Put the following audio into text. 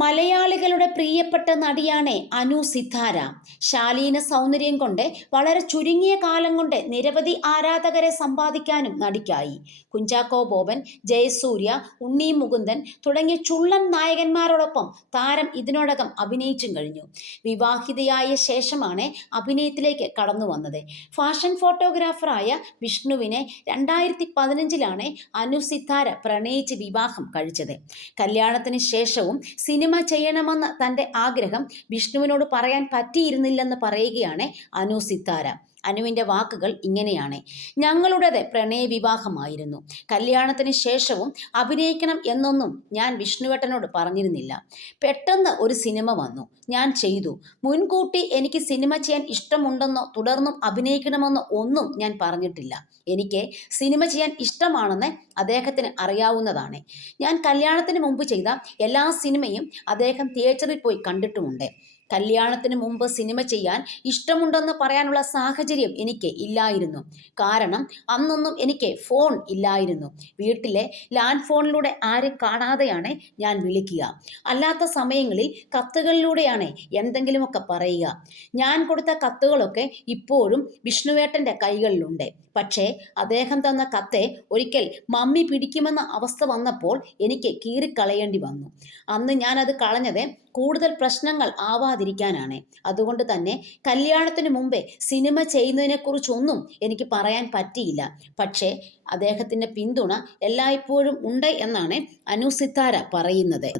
മലയാളികളുടെ പ്രിയപ്പെട്ട നടിയാണ് അനു സിത്താര. ശാലീന സൗന്ദര്യം കൊണ്ട് വളരെ ചുരുങ്ങിയ കാലം കൊണ്ട് നിരവധി ആരാധകരെ സമ്പാദിക്കാനും നടിക്കായി. കുഞ്ചാക്കോ ബോബൻ, ജയസൂര്യ, ഉണ്ണി മുകുന്ദൻ തുടങ്ങിയ ചുള്ളൻ നായകന്മാരോടൊപ്പം താരം ഇതിനോടകം അഭിനയിച്ചും കഴിഞ്ഞു. വിവാഹിതയായ ശേഷമാണ് അഭിനയത്തിലേക്ക് കടന്നു വന്നത്. ഫാഷൻ ഫോട്ടോഗ്രാഫറായ വിഷ്ണുവിനെ 2015 അനു സിത്താര പ്രണയിച്ച് വിവാഹം കഴിച്ചത്. കല്യാണത്തിന് ശേഷവും സിനിമ ചെയ്യണമെന്ന തൻ്റെ ആഗ്രഹം വിഷ്ണുവിനോട് പറയാൻ പറ്റിയിരുന്നില്ലെന്ന് പറയുകയാണ് അനു സിത്താര. അനുവിൻ്റെ വാക്കുകൾ ഇങ്ങനെയാണ്: ഞങ്ങളുടേത് പ്രണയ വിവാഹമായിരുന്നു. കല്യാണത്തിന് ശേഷവും അഭിനയിക്കണം എന്നൊന്നും ഞാൻ വിഷ്ണുവേട്ടനോട് പറഞ്ഞിരുന്നില്ല. പെട്ടെന്ന് ഒരു സിനിമ വന്നു, ഞാൻ ചെയ്തു. മുൻകൂട്ടി എനിക്ക് സിനിമ ചെയ്യാൻ ഇഷ്ടമുണ്ടെന്നോ തുടർന്നും അഭിനയിക്കണമെന്നോ ഒന്നും ഞാൻ പറഞ്ഞിട്ടില്ല. എനിക്ക് സിനിമ ചെയ്യാൻ ഇഷ്ടമാണെന്ന് അദ്ദേഹത്തിന് അറിയാവുന്നതാണ്. ഞാൻ കല്യാണത്തിന് മുമ്പ് ചെയ്ത എല്ലാ സിനിമയും അദ്ദേഹം തിയേറ്ററിൽ പോയി കണ്ടിട്ടുമുണ്ട്. കല്യാണത്തിന് മുമ്പ് സിനിമ ചെയ്യാൻ ഇഷ്ടമുണ്ടെന്ന് പറയാനുള്ള സാഹചര്യം എനിക്ക് ഇല്ലായിരുന്നു. കാരണം അന്നൊന്നും എനിക്ക് ഫോൺ ഇല്ലായിരുന്നു. വീട്ടിലെ ലാൻഡ് ഫോണിലൂടെ ആരും കാണാതെയാണ് ഞാൻ വിളിക്കുക. അല്ലാത്ത സമയങ്ങളിൽ കത്തുകളിലൂടെയാണ് എന്തെങ്കിലുമൊക്കെ പറയുക. ഞാൻ കൊടുത്ത കത്തുകളൊക്കെ ഇപ്പോഴും വിഷ്ണുവേട്ടൻ്റെ കൈകളിലുണ്ട്. പക്ഷേ അദ്ദേഹം തന്ന കത്ത് ഒരിക്കൽ മമ്മി പിടിക്കുമെന്ന അവസ്ഥ വന്നപ്പോൾ എനിക്ക് കീറിക്കളയേണ്ടി വന്നു. അന്ന് ഞാനത് കളഞ്ഞത് കൂടുതൽ പ്രശ്നങ്ങൾ ആവാതിരിക്കാനാണ്. അതുകൊണ്ട് തന്നെ കല്യാണത്തിന് മുമ്പേ സിനിമ ചെയ്യുന്നതിനെക്കുറിച്ചൊന്നും എനിക്ക് പറയാൻ പറ്റിയില്ല. പക്ഷേ അദ്ദേഹത്തിൻ്റെ പിന്തുണ എല്ലായ്പ്പോഴും ഉണ്ട് എന്നാണ് അനു സിത്താര പറയുന്നത്.